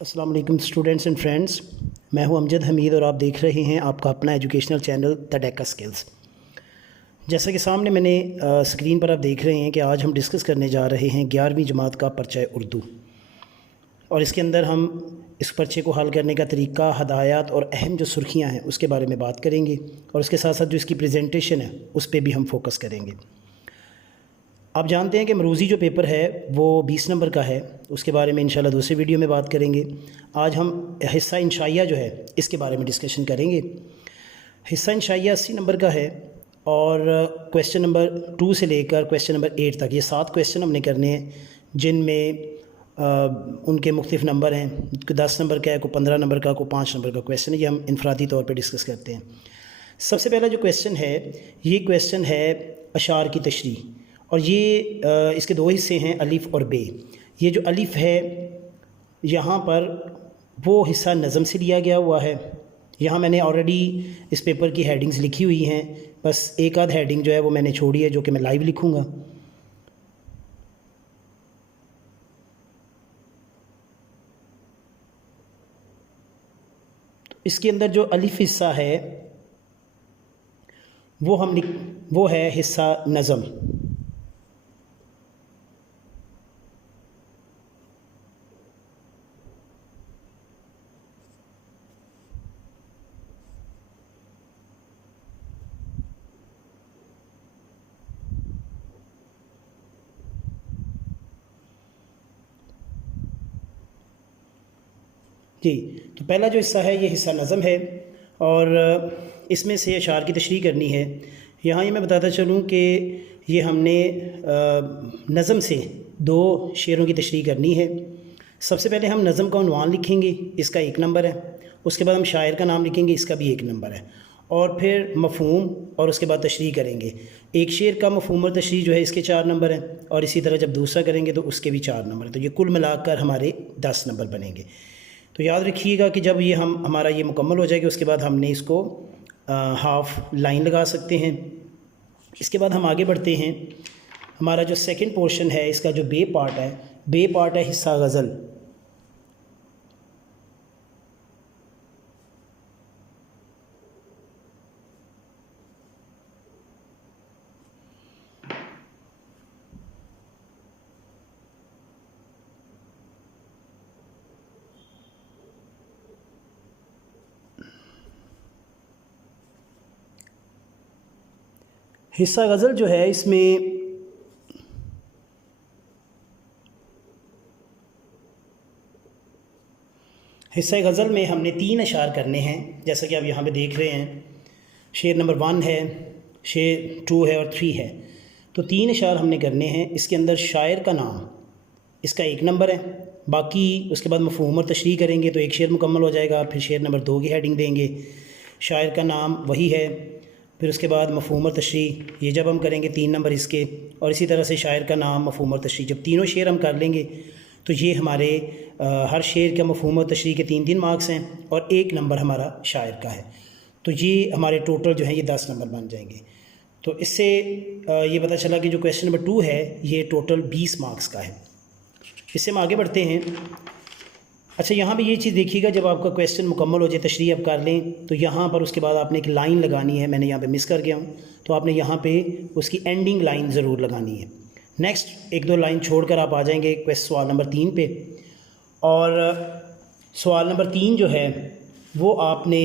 अस्सलाम वालेकुम students and friends. मैं हूं अमजद हमीद और आप देख रहे हैं आपका अपना educational channel the Deka skills. जैसा कि सामने मैंने स्क्रीन पर आप देख रहे हैं कि आज हम डिस्कस करने जा रहे हैं 11वीं जमात का पर्चा उर्दू, और इसके अंदर हम इस पर्चे को हल करने का तरीका, हदायत और अहम जो सुर्खियाँ हैं उसके बारे में बात करेंगे, और उसके साथ साथ जो इसकी प्रेजेंटेशन है उस पर भी हम फोकस करेंगे। आप जानते हैं कि मरूज़ी जो पेपर है वो 20 नंबर का है, उसके बारे में इंशाल्लाह दूसरे वीडियो में बात करेंगे। आज हम हिस्सा इंशाइया जो है इसके बारे में डिस्कशन करेंगे। हिस्सा इंशाइया 80 नंबर का है और क्वेश्चन नंबर 2 से लेकर क्वेश्चन नंबर 8 तक ये 7 क्वेश्चन हमने करने हैं, जिनमें उनके मुख्तलिफ नंबर हैं। कोई 10 नंबर का है, कोई 15 नंबर का, कोई 5 नंबर का क्वेश्चन है। ये हम इनफरादी तौर पर डिस्कस करते हैं। सबसे पहला जो क्वेश्चन है, ये क्वेश्चन है अशार की तशरीह, और ये इसके दो हिस्से हैं, अलिफ़ और बे। ये जो अलिफ़ है यहाँ पर वो हिस्सा नज़म से लिया गया हुआ है। यहाँ मैंने ऑलरेडी इस पेपर की हेडिंग्स लिखी हुई हैं, बस एक आध हेडिंग जो है वो मैंने छोड़ी है जो कि मैं लाइव लिखूँगा। तो इसके अंदर जो अलिफ़ हिस्सा है वो है हिस्सा नज़म। जी, तो पहला जो हिस्सा है ये हिस्सा नज़म है, और इसमें से अशार की तशरीह करनी है। यहाँ ये मैं बताता चलूँ कि ये हमने नज़म से 2 शेरों की तशरीह करनी है। सबसे पहले हम नज़म का उन्वान लिखेंगे, इसका 1 नंबर है। उसके बाद हम शायर का नाम लिखेंगे, इसका भी 1 नंबर है। और फिर मफ़हूम और उसके बाद तशरीह करेंगे। एक शेर का मफ़हूम और तशरीह जो है इसके 4 नंबर हैं, और इसी तरह जब दूसरा करेंगे तो उसके भी 4 नंबर हैं। तो ये कुल मिलाकर हमारे 10 नंबर बनेंगे। तो याद रखिएगा कि जब ये हमारा ये मुकम्मल हो जाएगा उसके बाद हमने इसको हाफ़ लाइन लगा सकते हैं। इसके बाद हम आगे बढ़ते हैं। हमारा जो सेकंड पोर्शन है इसका जो बे पार्ट है हिस्सा गज़ल। हिस्सा गज़ल जो है इसमें हिस्सा गज़ल में हमने 3 अशार करने हैं, जैसा कि आप यहाँ पे देख रहे हैं। शेर नंबर 1 है, शेर 2 है और 3 है। तो 3 अशार हमने करने हैं। इसके अंदर शायर का नाम, इसका 1 नंबर है। बाकी उसके बाद मफ़हूम और तशरीह करेंगे तो एक शेर मुकम्मल हो जाएगा। फिर शेर नंबर 2 की हेडिंग देंगे, शायर का नाम वही है। फिर उसके बाद मफ़हूम और तशरीह, ये जब हम करेंगे 3 नंबर इसके, और इसी तरह से शायर का नाम, मफ़हूम और तशरीह। जब तीनों शेर हम कर लेंगे तो ये हमारे हर शेर का मफ़हूम और तशरीह के 3-3 मार्क्स हैं, और 1 नंबर हमारा शायर का है। तो ये हमारे टोटल जो है ये 10 नंबर बन जाएंगे। तो इससे ये पता चला कि जो क्वेश्चन नंबर 2 है ये टोटल 20 मार्क्स का है। इससे हम आगे बढ़ते हैं। अच्छा, यहाँ पे ये चीज़ देखिएगा, जब आपका क्वेश्चन मुकम्मल हो जाए, तशरीह आप कर लें, तो यहाँ पर उसके बाद आपने एक लाइन लगानी है। मैंने यहाँ पे मिस कर गया हूँ, तो आपने यहाँ पे उसकी एंडिंग लाइन ज़रूर लगानी है। नेक्स्ट 1-2 लाइन छोड़कर आप आ जाएंगे सवाल नंबर 3 पे, और सवाल नंबर 3 जो है वो आपने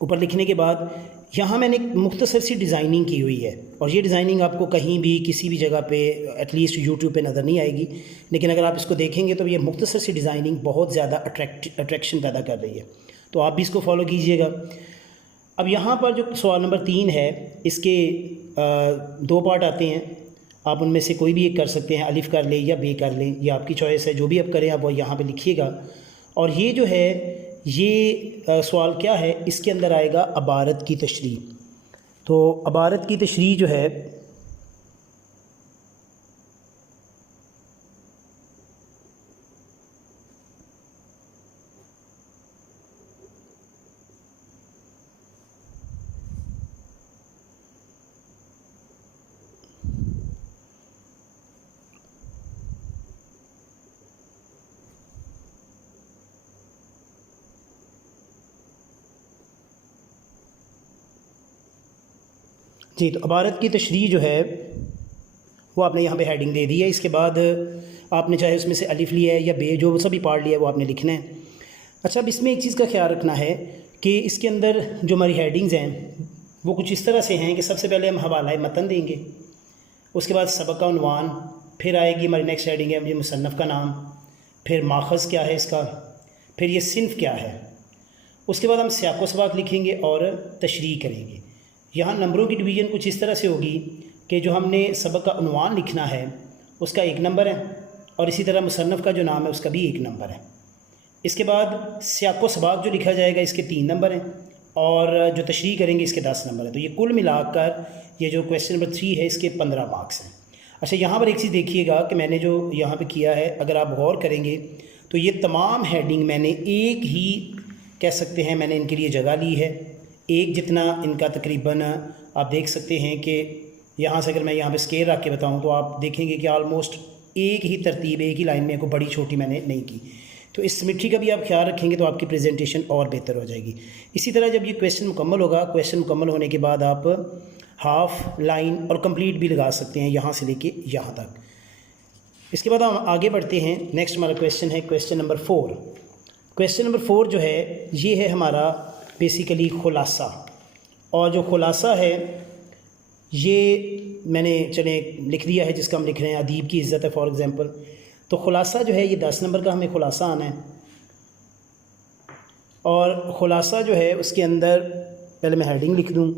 ऊपर लिखने के बाद यहाँ मैंने एक मुख्तसर सी डिज़ाइनिंग की हुई है, और ये डिज़ाइनिंग आपको कहीं भी किसी भी जगह पे एटलीस्ट यूट्यूब पे नज़र नहीं आएगी, लेकिन अगर आप इसको देखेंगे तो ये मुख्तसर सी डिज़ाइनिंग बहुत ज़्यादा अट्रैक्शन पैदा कर रही है। तो आप भी इसको फॉलो कीजिएगा। अब यहाँ पर जो सवाल नंबर 3 है इसके 2 पार्ट आते हैं। आप उनमें से कोई भी एक कर सकते हैं, अलिफ कर लें या बे कर लें, ये आपकी चॉइस है। जो भी आप करें आप वो यहाँ पे लिखिएगा। और ये जो है ये सवाल क्या है, इसके अंदर आएगा अबारत की तशरीह। तो अबारत की तशरीह जो है जी, तो इबारत की तशरीह जो है वो आपने यहाँ पे हेडिंग दे दी है। इसके बाद आपने चाहे उसमें से अलिफ लिया है या बे, जो सभी पार्ट लिया है वो आपने लिखना है। अच्छा, अब इसमें एक चीज़ का ख्याल रखना है कि इसके अंदर जो हमारी हेडिंग्स हैं वो कुछ इस तरह से हैं कि सबसे पहले हम हवाला मतन देंगे, उसके बाद सबक का उन्वान, फिर आएगी हमारी नेक्स्ट हेडिंग है मुझे मुसन्नफ़ का नाम, फिर माखज़ क्या है इसका, फिर ये सिन्फ क्या है, उसके बाद हम सियाक़ो सबाक़ लिखेंगे और तशरीह करेंगे। यहाँ नंबरों की डिवीज़न कुछ इस तरह से होगी कि जो हमने सबक का उन्वान लिखना है उसका 1 नंबर है, और इसी तरह मुसन्नफ़ का जो नाम है उसका भी 1 नंबर है। इसके बाद सियाक़ो सबाक़ जो लिखा जाएगा इसके 3 नंबर हैं, और जो तशरीह करेंगे इसके 10 नंबर है। तो ये कुल मिलाकर ये जो क्वेश्चन नंबर 3 है इसके 15 मार्क्स हैं। अच्छा, यहाँ पर एक चीज़ देखिएगा कि मैंने जो यहाँ पे किया है, अगर आप गौर करेंगे तो ये तमाम हेडिंग मैंने एक ही कह सकते हैं मैंने इनके लिए जगह ली है, एक जितना इनका तकरीबन आप देख सकते हैं कि यहाँ से अगर मैं यहाँ पे स्केल रख के बताऊँ तो आप देखेंगे कि ऑलमोस्ट एक ही तरतीब, एक ही लाइन में, कोई बड़ी छोटी मैंने नहीं की। तो इस सिमेट्री का भी आप ख्याल रखेंगे तो आपकी प्रेजेंटेशन और बेहतर हो जाएगी। इसी तरह जब ये क्वेश्चन मुकम्मल होगा, क्वेश्चन मुकम्मल होने के बाद आप हाफ लाइन और कंप्लीट भी लगा सकते हैं यहाँ से लेके यहाँ तक। इसके बाद हम आगे बढ़ते हैं। नेक्स्ट हमारा क्वेश्चन है क्वेश्चन नंबर 4। क्वेश्चन नंबर 4 जो है ये है हमारा बेसिकली खुलासा, और जो खुलासा है ये मैंने चले लिख दिया है, जिसका हम लिख रहे हैं अदीब की इज़्ज़त है फॉर एग्ज़ाम्पल। तो खुलासा जो है ये 10 नंबर का हमें खुलासा आना है, और खुलासा जो है उसके अंदर पहले मैं हेडिंग लिख दूँ।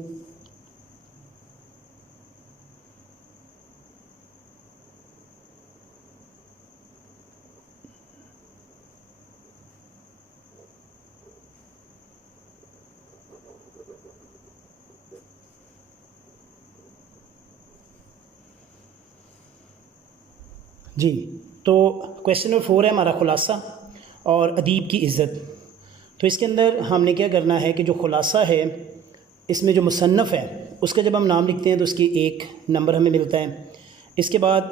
जी, तो क्वेश्चन नंबर 4 है हमारा खुलासा और अदीब की इज़्ज़त। तो इसके अंदर हमने क्या करना है कि जो खुलासा है इसमें जो मुसन्नफ़ है उसका जब हम नाम लिखते हैं तो उसकी 1 नंबर हमें मिलता है। इसके बाद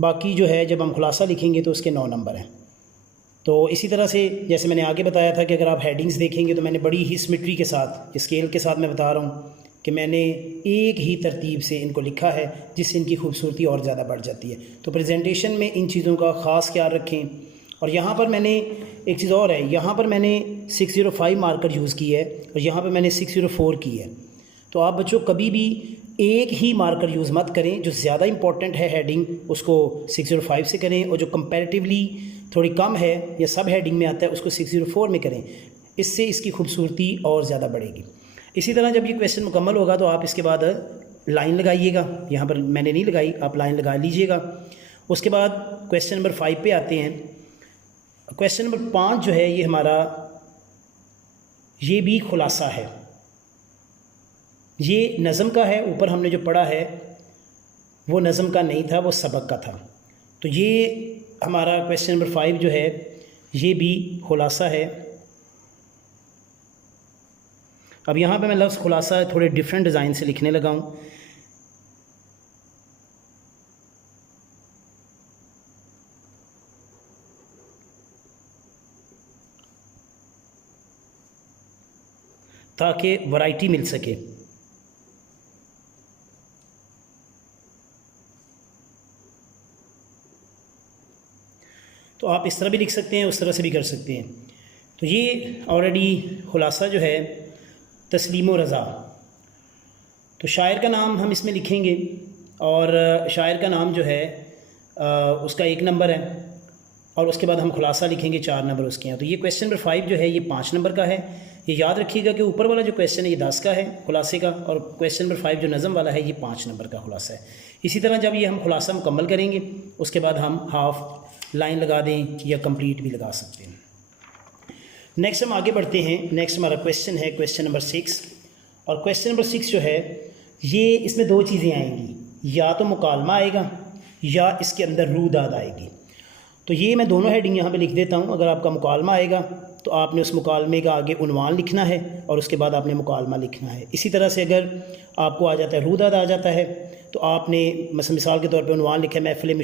बाकी जो है जब हम खुलासा लिखेंगे तो उसके 9 नंबर हैं। तो इसी तरह से जैसे मैंने आगे बताया था कि अगर आप हेडिंग्स देखेंगे तो मैंने बड़ी ही सिमेट्री के साथ, स्केल के साथ मैं बता रहा हूँ कि मैंने एक ही तरतीब से इनको लिखा है, जिससे इनकी खूबसूरती और ज़्यादा बढ़ जाती है। तो प्रेजेंटेशन में इन चीज़ों का ख़ास ख्याल रखें। और यहाँ पर मैंने एक चीज़ और है, यहाँ पर मैंने 605 मार्कर यूज़ की है और यहाँ पर मैंने 604 की है। तो आप बच्चों कभी भी एक ही मार्कर यूज़ मत करें, जो ज़्यादा इंपॉर्टेंट है हेडिंग उसको 605 से करें, और जो कंपैरेटिवली थोड़ी कम है या सब हेडिंग में आता है उसको 604 में करें। इससे इसकी खूबसूरती और ज़्यादा बढ़ेगी। इसी तरह जब ये क्वेश्चन मुकम्मल होगा तो आप इसके बाद लाइन लगाइएगा, यहाँ पर मैंने नहीं लगाई, आप लाइन लगा लीजिएगा। उसके बाद क्वेश्चन नंबर 5 पे आते हैं। क्वेश्चन नंबर 5 जो है ये हमारा ये भी खुलासा है, ये नज़म का है। ऊपर हमने जो पढ़ा है वो नज़म का नहीं था, वो सबक का था। तो ये हमारा क्वेश्चन नंबर 5 जो है ये भी खुलासा है। अब यहाँ पे मैं लफ्ज़ खुलासा थोड़े डिफरेंट डिज़ाइन से लिखने लगा हूँ। ताकि वैरायटी मिल सके। तो आप इस तरह भी लिख सकते हैं, उस तरह से भी कर सकते हैं। तो ये ऑलरेडी खुलासा जो है तस्लीम व रज़ा। तो शायर का नाम हम इसमें लिखेंगे, और शायर का नाम जो है उसका 1 नंबर है, और उसके बाद हम खुलासा लिखेंगे 4 नंबर उसके हैं। तो ये क्वेश्चन नंबर 5 जो है ये 5 नंबर का है। ये याद रखिएगा कि ऊपर वाला जो क्वेश्चन है ये 10 का है खुलासे का, और क्वेश्चन नंबर 5 जो नज़म वाला है ये 5 नंबर का खुलासा है। इसी तरह जब ये हम खुलासा मुकम्मल करेंगे उसके बाद हम हाफ लाइन लगा दें या कंप्लीट भी लगा सकते हैं। नेक्स्ट हम आगे बढ़ते हैं। नेक्स्ट हमारा क्वेश्चन है क्वेश्चन नंबर 6, और क्वेश्चन नंबर 6 जो है ये इसमें 2 चीज़ें आएंगी, या तो मुकालमा आएगा या इसके अंदर रूदाद आएगी। तो ये मैं दोनों हेडिंग यहाँ पे लिख देता हूँ। अगर आपका मुकालमा आएगा तो आपने उस मुकालमे का आगे उन्वान लिखना है और उसके बाद आपने मुकालमा लिखना है। इसी तरह से अगर आपको आ जाता है रूदाद आ जाता है तो आपने मिसाल के तौर पे उन्वान लिखा है महफ़िल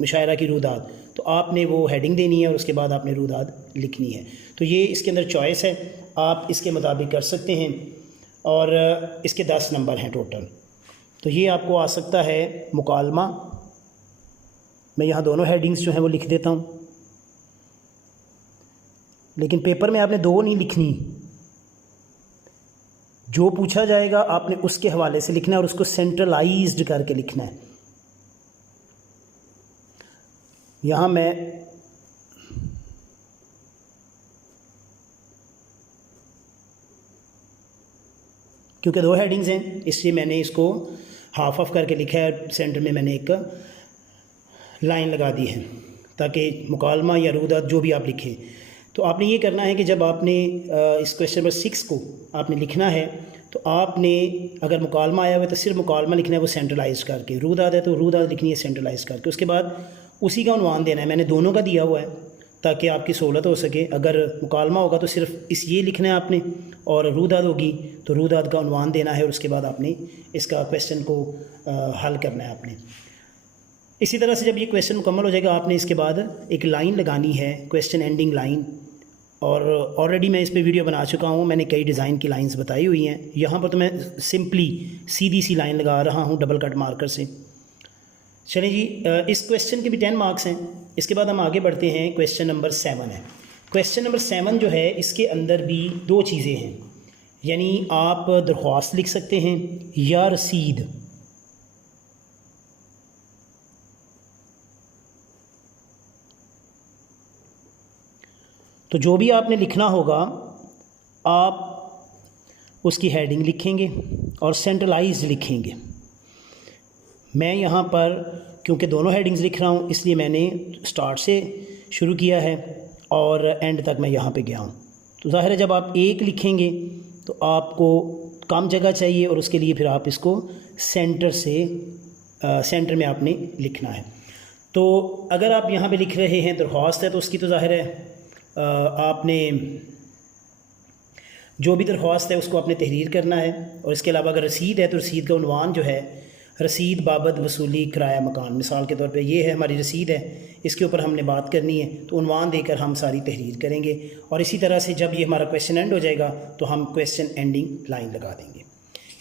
मुशायरा की रूदाद, तो आपने वो हेडिंग देनी है और उसके बाद आपने रूदाद लिखनी है। तो ये इसके अंदर चॉइस है, आप इसके मुताबिक कर सकते हैं। और इसके 10 नंबर हैं टोटल। तो ये आपको आ सकता है मुकालमा। मैं यहाँ दोनों हेडिंग्स जो हैं वो लिख देता हूँ, लेकिन पेपर में आपने दो नहीं लिखनी, जो पूछा जाएगा आपने उसके हवाले से लिखना है और उसको सेंट्रलाइज्ड करके लिखना है। यहाँ मैं क्योंकि दो हेडिंग्स हैं इसलिए मैंने इसको हाफ ऑफ करके लिखा है, सेंटर में मैंने एक लाइन लगा दी है ताकि मुकालमा या रूदात जो भी आप लिखें। तो आपने ये करना है कि जब आपने इस क्वेश्चन नंबर 6 को आपने लिखना है तो आपने अगर मुकालमा आया हुआ है तो सिर्फ मुकालमा लिखना है वो सेंट्रलाइज करके, रूदात है तो रूदात लिखनी है सेंट्रलाइज करके। उसके बाद उसी का उन्वान देना है, मैंने दोनों का दिया हुआ है ताकि आपकी सहूलत हो सके। अगर मुकालमा होगा तो सिर्फ इस ये लिखना है आपने, और रूदात होगी तो रूदात का उन्वान देना है और उसके बाद आपने इसका क्वेश्चन को हल करना है आपने। इसी तरह से जब ये क्वेश्चन मुकम्मल हो जाएगा आपने इसके बाद एक लाइन लगानी है, क्वेश्चन एंडिंग लाइन। और ऑलरेडी मैं इस पे वीडियो बना चुका हूँ, मैंने कई डिज़ाइन की लाइंस बताई हुई हैं। यहाँ पर तो मैं सिंपली सीधी सी लाइन लगा रहा हूँ डबल कट मार्कर से। चलें जी, इस क्वेश्चन के भी 10 मार्क्स हैं। इसके बाद हम आगे बढ़ते हैं, क्वेश्चन नंबर 7 है। क्वेश्चन नंबर 7 जो है इसके अंदर भी दो चीज़ें हैं, यानी आप दरख्वास्त लिख सकते हैं या रसीद। तो जो भी आपने लिखना होगा आप उसकी हेडिंग लिखेंगे और सेंट्रलाइज्ड लिखेंगे। मैं यहाँ पर क्योंकि दोनों हेडिंग्स लिख रहा हूँ इसलिए मैंने स्टार्ट से शुरू किया है और एंड तक मैं यहाँ पे गया हूँ। तो ज़ाहिर है जब आप एक लिखेंगे तो आपको कम जगह चाहिए और उसके लिए फिर आप इसको सेंटर में आपने लिखना है। तो अगर आप यहाँ पे लिख रहे हैं दरख्वास्त है तो उसकी तो ज़ाहिर है आपने जो भी दरख्वास्त है उसको आपने तहरीर करना है। और इसके अलावा अगर रसीद है तो रसीद का उन्वान जो है रसीद बाबत वसूली किराया मकान, मिसाल के तौर पे ये है हमारी रसीद है, इसके ऊपर हमने बात करनी है तो उन्वान देकर हम सारी तहरीर करेंगे। और इसी तरह से जब ये हमारा क्वेश्चन एंड हो जाएगा तो हम क्वेश्चन एंडिंग लाइन लगा देंगे।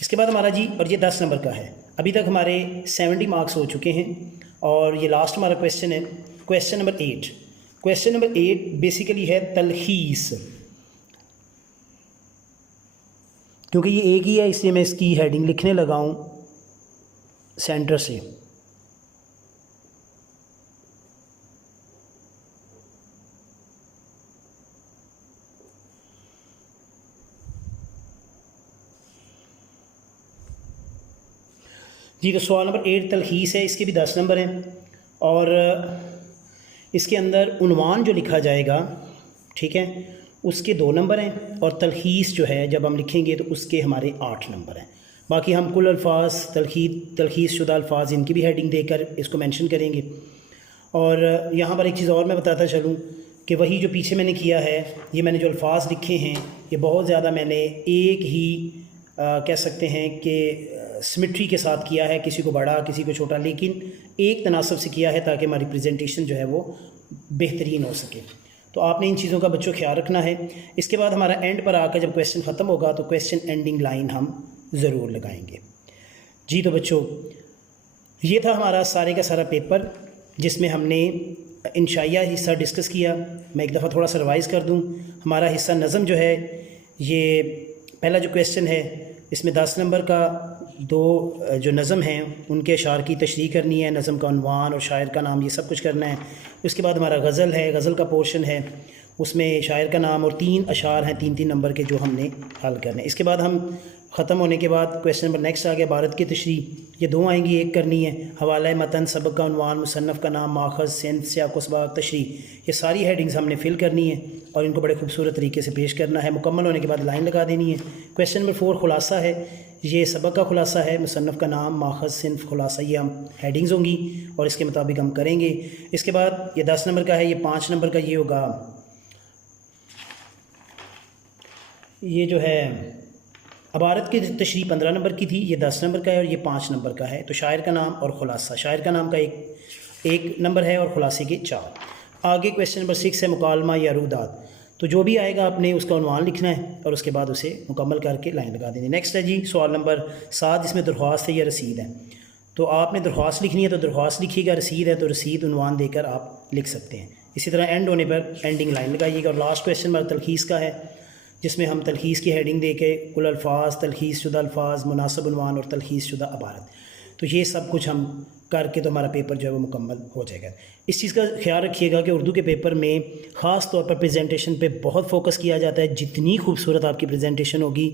इसके बाद हमारा जी, और ये 10 नंबर का है। अभी तक हमारे 70 मार्क्स हो चुके हैं और ये लास्ट हमारा क्वेश्चन है, question number 8। Question number 8 basically है तलखीस। क्योंकि ये एक ही है इसलिए मैं इसकी हेडिंग लिखने लगा हूँ सेंटर से। जी, तो सवाल नंबर 8 तलखीस है, इसके भी 10 नंबर हैं और इसके अंदर उन्वान जो लिखा जाएगा, ठीक है, उसके 2 नंबर हैं और तलखीस जो है जब हम लिखेंगे तो उसके हमारे 8 नंबर हैं। बाकी हम कुल अल्फाज, तलखीस शुदा अल्फाज, इनकी भी हेडिंग देकर इसको मेंशन करेंगे। और यहाँ पर एक चीज़ और मैं बताता चलूँ कि वही जो पीछे मैंने किया है, ये मैंने जो अल्फाज लिखे हैं ये बहुत ज़्यादा मैंने एक ही कह सकते हैं कि सिमेट्री के साथ किया है, किसी को बड़ा किसी को छोटा, लेकिन एक तनासब से किया है ताकि हमारी प्रेजेंटेशन जो है वो बेहतरीन हो सके। तो आपने इन चीज़ों का बच्चों ख्याल रखना है। इसके बाद हमारा एंड पर आकर जब क्वेश्चन ख़त्म होगा तो क्वेश्चन एंडिंग लाइन हम ज़रूर लगाएंगे। जी, तो बच्चों ये था हमारा सारे का सारा पेपर जिसमें हमने इंशाइया हिस्सा डिस्कस किया। मैं एक दफ़ा थोड़ा सा रिवाइज़ कर दूं। हमारा हिस्सा नज़म जो है, ये पहला जो क्वेश्चन है इसमें 10 नंबर का 2 जो नज़म हैं उनके अशार की तशरीह करनी है, नज़म का उन्वान और शायर का नाम, ये सब कुछ करना है। उसके बाद हमारा गज़ल है, गज़ल का पोर्शन है, उसमें शायर का नाम और 3 अशार हैं 3-3 नंबर के जो हमने हल करने हैं। इसके बाद हम ख़त्म होने के बाद क्वेश्चन नंबर नेक्स्ट आ गया भारत की तशरीह, ये 2 आएंगी, एक करनी है हवाला मतन, सबक का उन्वान, मुसन्नफ़ का नाम, माखज़, सिन्फ़, सियाक़ व सबाक़, तशरीह, ये सारी हेडिंग्स हमने फिल करनी है और इनको बड़े खूबसूरत तरीके से पेश करना है। मुकम्मल होने के बाद लाइन लगा देनी है। क्वेश्चन नंबर 4 खुलासा है, ये सबक का खुलासा है, मुसन्नफ़ का नाम, माखज़, सिन्फ़, खुलासा, ये हम हेडिंग्स होंगी और इसके मुताबिक हम करेंगे। इसके बाद ये 10 नंबर का है, ये 5 नंबर का ये होगा, ये जो है अबारत की तशरीह 15 नंबर की थी, ये 10 नंबर का है और ये 5 नंबर का है। तो शायर का नाम और खुलासा, शायर का नाम का एक नंबर है और खुलासे के 4। आगे क्वेश्चन नंबर 6 है मुकालमा या रूदात। तो जो भी आएगा आपने उसका उन्वान लिखना है और उसके बाद उसे मुकम्मल करके लाइन लगा देनी। नेक्स्ट है जी सवाल नंबर 7, जिसमें दरख्वास्त है या रसीद है। तो आपने दरख्वास्त लिखनी है तो दरख्वास्त लिखिएगा, रसीद है तो रसीद उन्वान देकर आप लिख सकते हैं। इसी तरह एंड होने पर एंडिंग लाइन लगाइएगा। और लास्ट क्वेश्चन हमारा तलखीस का है, जिसमें हम तलखीस की हेडिंग दे के कुल अल्फाज, तलखीस शुदा अल्फाज, मुनासिब उन्वान और तलखीस शुदा अबारत, तो ये सब कुछ हम करके तो हमारा पेपर जो है वो मुकम्मल हो जाएगा। इस चीज़ का ख्याल रखिएगा कि उर्दू के पेपर में ख़ास तौर पर प्रेजेंटेशन पे बहुत फोकस किया जाता है। जितनी खूबसूरत आपकी प्रेजेंटेशन होगी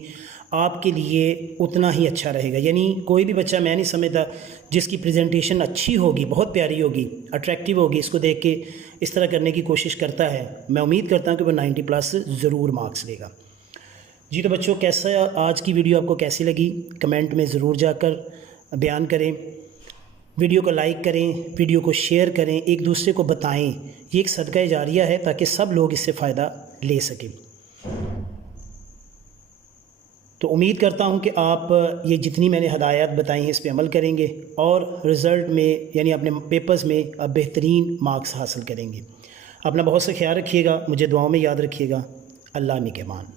आपके लिए उतना ही अच्छा रहेगा। यानी कोई भी बच्चा, मैं नहीं समझता, जिसकी प्रेजेंटेशन अच्छी होगी, बहुत प्यारी होगी, अट्रैक्टिव होगी, इसको देख के इस तरह करने की कोशिश करता है, मैं उम्मीद करता हूँ कि वो 90+ ज़रूर मार्क्स लेगा। जी तो बच्चों, कैसा आज की वीडियो आपको कैसी लगी कमेंट में ज़रूर जाकर बयान करें। वीडियो को लाइक करें, वीडियो को शेयर करें, एक दूसरे को बताएं। ये एक सदका जारिया है ताकि सब लोग इससे फ़ायदा ले सकें। तो उम्मीद करता हूं कि आप ये जितनी मैंने हदायत बताई हैं इस पे अमल करेंगे और रिज़ल्ट में यानी अपने पेपर्स में आप बेहतरीन मार्क्स हासिल करेंगे। अपना बहुत सा ख्याल रखिएगा, मुझे दुआओं में याद रखिएगा। अल्लाह निगहबान।